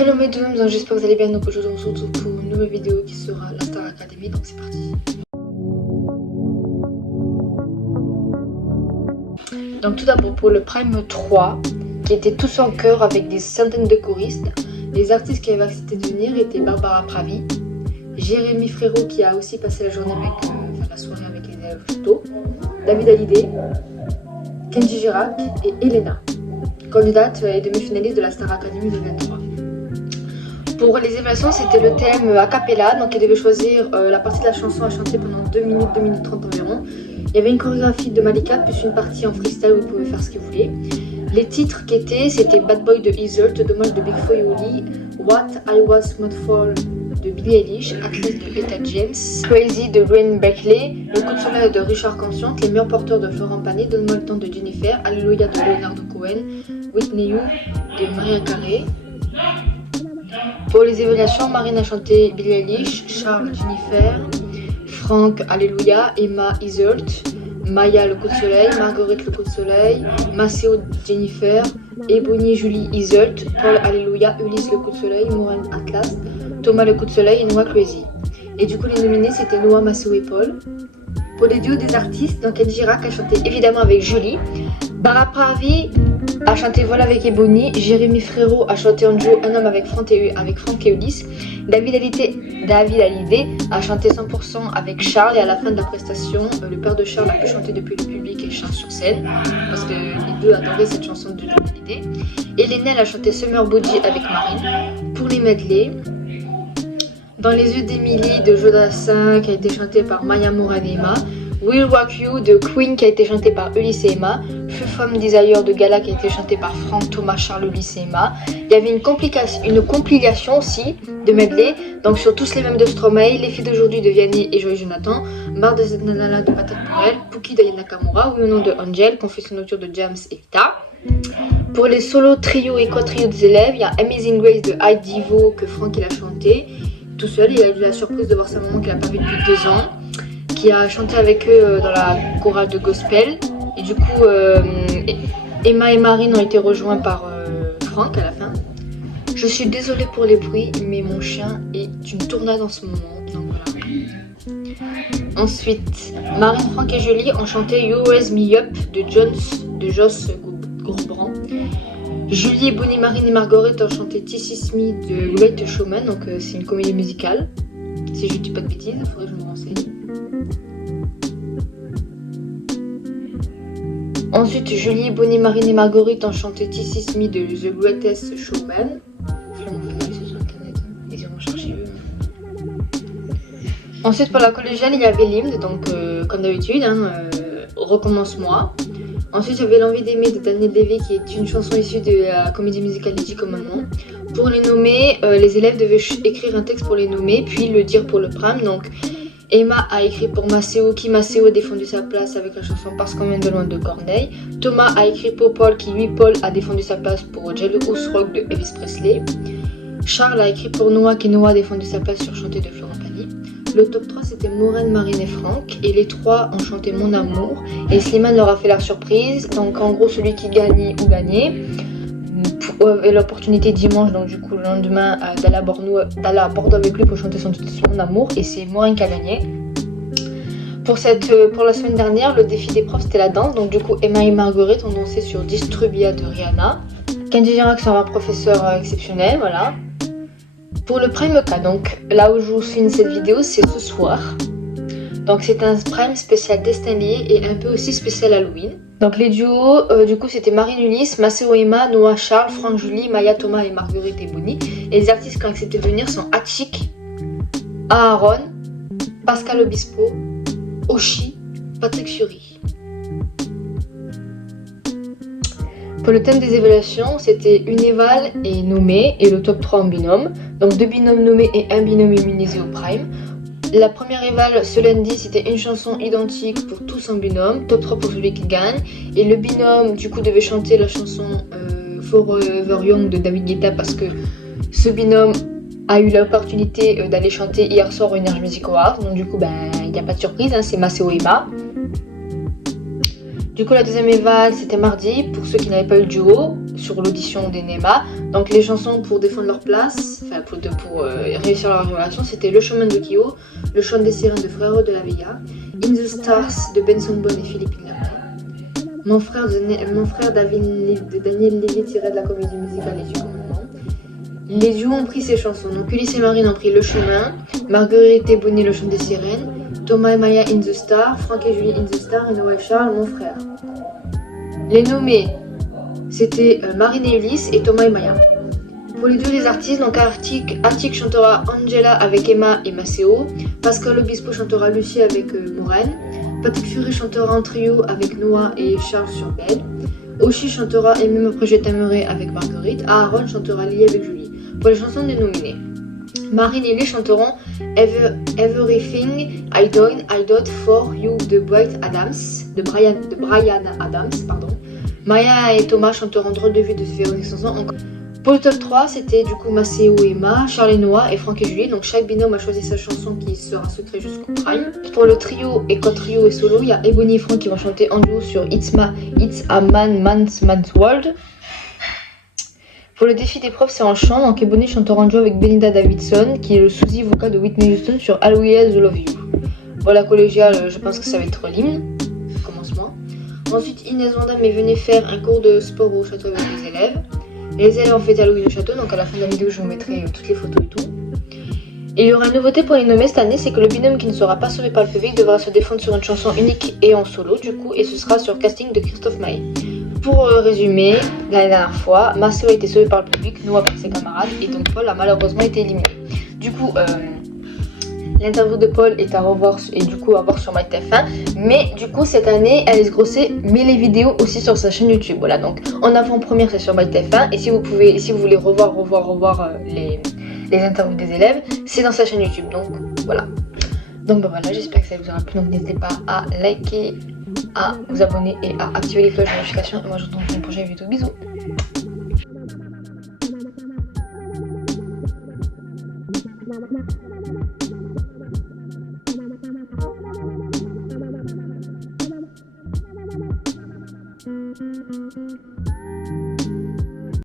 Hello mes deux, donc j'espère que vous allez bien. Donc aujourd'hui on se retrouve pour une nouvelle vidéo qui sera la Star Academy, donc c'est parti. Donc tout d'abord pour le Prime 3, qui était tous en chœur avec des centaines de choristes. Les artistes qui avaient accepté de venir étaient Barbara Pravi, Jérémy Frérot qui a aussi passé la journée avec, la soirée avec les élèves plutôt, David Hallyday, Kenji Girac et Elena, candidate et demi-finaliste de la Star Academy 2023. Pour les évaluations, c'était le thème a cappella, donc elle devait choisir la partie de la chanson à chanter pendant 2 minutes 30 environ. Il y avait une chorégraphie de Malika, plus une partie en freestyle où vous pouvez faire ce que vous voulez. Les titres qui étaient, c'était Bad Boy de Izzle, Dommage de Big Flo et Oli, What I Was Made For de Billie Eilish, Atlas de Etta James, Crazy de Wayne Berkeley, Le Coup de Soleil de Richard Conscience, Les Meilleurs Porteurs de Florent Pagny, Donne-moi le temps de Jennifer, Alléluia de Leonardo Cohen, Whitney You de Maria Carey. Pour les évaluations, Marine a chanté Billie Eilish, Charles Jennifer, Franck Alléluia, Emma Izzle, Maya Le Coup de Soleil, Marguerite Le Coup de Soleil, Maceo Jennifer, Ebony Julie Izzle, Paul Alléluia, Ulysse Le Coup de Soleil, Maureen Atlas, Thomas Le Coup de Soleil et Noah Crazy. Et du coup les nominés c'était Noah, Maceo et Paul. Pour les duos des artistes, donc Kenji Girac a chanté évidemment avec Julie, Barbara Pravi a chanté Vol avec Ebony, Jérémy Frérot a chanté en duo Un homme avec Franck et Ulysse, David Hallyday a chanté 100% avec Charles et à la fin de la prestation, le père de Charles a pu chanter depuis le public et Charles sur scène parce que les deux adoraient cette chanson de David Hallyday. Elena elle a chanté Summer Body avec Marine. Pour les medley, Dans les yeux d'Emily de Jodassin qui a été chanté par Maya Moran et Emma, Will Rock You de Queen qui a été chanté par Ulysse et Emma, Feu Femme Desire de Gala qui a été chanté par Franck, Thomas, Charles, Ulysse et Emma. Il y avait une compilation aussi de medley, donc sur Tous les mêmes de Stromae, Les filles d'aujourd'hui de Vianney et Joël Jonathan, Marre de cette nanana de Patate pour elle, Pookie d'Aya Nakamura, Oui au nom de Angel, Confession nocturne de James et Vita. Pour les solos, trio et quadrio des élèves, il y a Amazing Grace de Heidi Divo que Franck il a chanté tout seul. Il a eu la surprise de voir sa maman qu'il n'a pas vue depuis 2 ans, qui a chanté avec eux dans la chorale de gospel. Et du coup, Emma et Marine ont été rejoints par Franck à la fin. Je suis désolée pour les bruits, mais mon chien est une tournade en ce moment, donc voilà. Ensuite, Marine, Franck et Julie ont chanté You Raise Me Up de Joss Groban. Julie, Bonnie, Marine et Marguerite ont chanté This Is Me de Great Showman, donc c'est une comédie musicale. Si je dis pas de bêtises, il faudrait que je me renseigne. Ensuite, Julie, Bonnie, Marine et Marguerite ont chanté This Is Me de The Greatest Showman. Ils iront chercher eux. Ensuite, pour la collégiale, il y avait l'hymne, donc comme d'habitude, Recommence-moi. Ensuite, j'avais L'envie d'aimer de Daniel Levy, qui est une chanson issue de la comédie musicale Les 10 commandements. Pour les nommer, les élèves devaient écrire un texte pour les nommer, puis le dire pour le prime. Donc, Emma a écrit pour Maceo, qui Maceo a défendu sa place avec la chanson Parce qu'on vient de loin de Corneille. Thomas a écrit pour Paul, qui lui, Paul, a défendu sa place pour Jailhouse Rock de Elvis Presley. Charles a écrit pour Noah, qui Noah a défendu sa place sur Chanter de Florent Pagny. Le top 3 c'était Maureen, Marine et Franck, et les 3 ont chanté Mon Amour, et Slimane leur a fait la surprise. Donc en gros celui qui gagnait ou gagnait avait l'opportunité dimanche, donc du coup le lendemain d'aller à Bordeaux avec lui pour chanter son titre Mon Amour, et c'est Maureen qui a gagné. Pour la semaine dernière, le défi des profs c'était la danse, donc du coup Emma et Marguerite ont dansé sur Distrubia de Rihanna. Kenji Girac c'est un professeur exceptionnel, voilà. Pour le Prime K, donc là où je vous filme cette vidéo, c'est ce soir. Donc c'est un Prime spécial Destin lié et un peu aussi spécial Halloween. Donc les duos, du coup c'était Marine Ulysse, Maceo Emma, Noah Charles, Franck Julie, Maya Thomas et Marguerite et Bonnie. Et les artistes qui ont accepté de venir sont Hachik, Aaron, Pascal Obispo, Oshi, Patrick Fury. Pour le thème des évaluations, c'était une éval et nommée et le top 3 en binôme. Donc 2 binômes nommés et 1 binôme immunisé au prime. La première éval ce lundi, c'était une chanson identique pour tous en binôme, top 3 pour celui qui gagne. Et le binôme du coup devait chanter la chanson Forever Young de David Guetta parce que ce binôme a eu l'opportunité d'aller chanter hier soir au Energy Music Awards. Donc du coup il n'y a pas de surprise, c'est Maceo et Emma. Du coup, la deuxième éval, c'était mardi, pour ceux qui n'avaient pas eu le duo, sur l'audition d'Enema. Donc les chansons pour défendre leur place, enfin pour réussir leur relation, c'était Le chemin de Kyo, Le chant des sirènes de Frérot de la Vega, In the Stars de Benson Boone et Philippe Ingrand, Mon frère de Daniel Lévy tiré de la comédie musicale Les Dieux Commandements. Les duos ont pris ces chansons, donc Ulysse et Marine ont pris Le chemin, Marguerite et Bonnet Le chant des sirènes, Thomas et Maya In the Star, Franck et Julie In the Star et Noah et Charles Mon frère. Les nommés, c'était Marine et Ulysse et Thomas et Maya. Pour les duos des artistes, donc Attic chantera Angela avec Emma et Maceo, Pascal Obispo chantera Lucie avec Maureen, Patrick Fury chantera en trio avec Noah et Charles sur Belle, Oshi chantera Et même après je t'aimerai avec Marguerite, Aaron chantera Lee avec Julie. Pour les chansons des nominés, Marine et Lee chanteront Everything I Done For You de Brian Adams. Maya et Thomas chanteront Drôle de vie de Véronique Sanson. Pour le top 3, c'était du coup Maceo et Emma, Charles et Noah et Franck et Julie. Donc chaque binôme a choisi sa chanson qui sera secret jusqu'au prime. Pour le trio et quadrio et solo, il y a Ebony et Franck qui vont chanter en duo sur It's a Man's World. Pour le défi d'épreuve, c'est en chant. Donc Ebony chantera en duo avec Belinda Davidson, qui est le sosie vocal de Whitney Houston sur All We Have, The Love You. Pour la collégiale, je pense que ça va être l'hymne, commencement. Ensuite, Inès Vandam est venue faire un cours de sport au château avec les élèves. Les élèves ont fait Halloween au château, donc à la fin de la vidéo, je vous mettrai toutes les photos et tout. Et il y aura une nouveauté pour les nommés cette année, c'est que le binôme qui ne sera pas sauvé par le public devra se défendre sur une chanson unique et en solo, du coup, et ce sera sur casting de Christophe Maé. Pour résumer, la dernière fois, Maceo a été sauvé par le public, Noah par ses camarades, et donc Paul a malheureusement été éliminé. Du coup, l'interview de Paul est à revoir et du coup à voir sur MyTF1. Mais du coup cette année Alice Grosset met les vidéos aussi sur sa chaîne YouTube. Voilà, donc en avant-première c'est sur MyTF1 et si vous voulez revoir les interviews des élèves, c'est dans sa chaîne YouTube. Donc voilà. Donc bah voilà, j'espère que ça vous aura plu. Donc n'hésitez pas à liker, à vous abonner et à activer les cloches de notification. Et moi je vous retrouve dans une prochaine vidéo. Bisous. Thank you.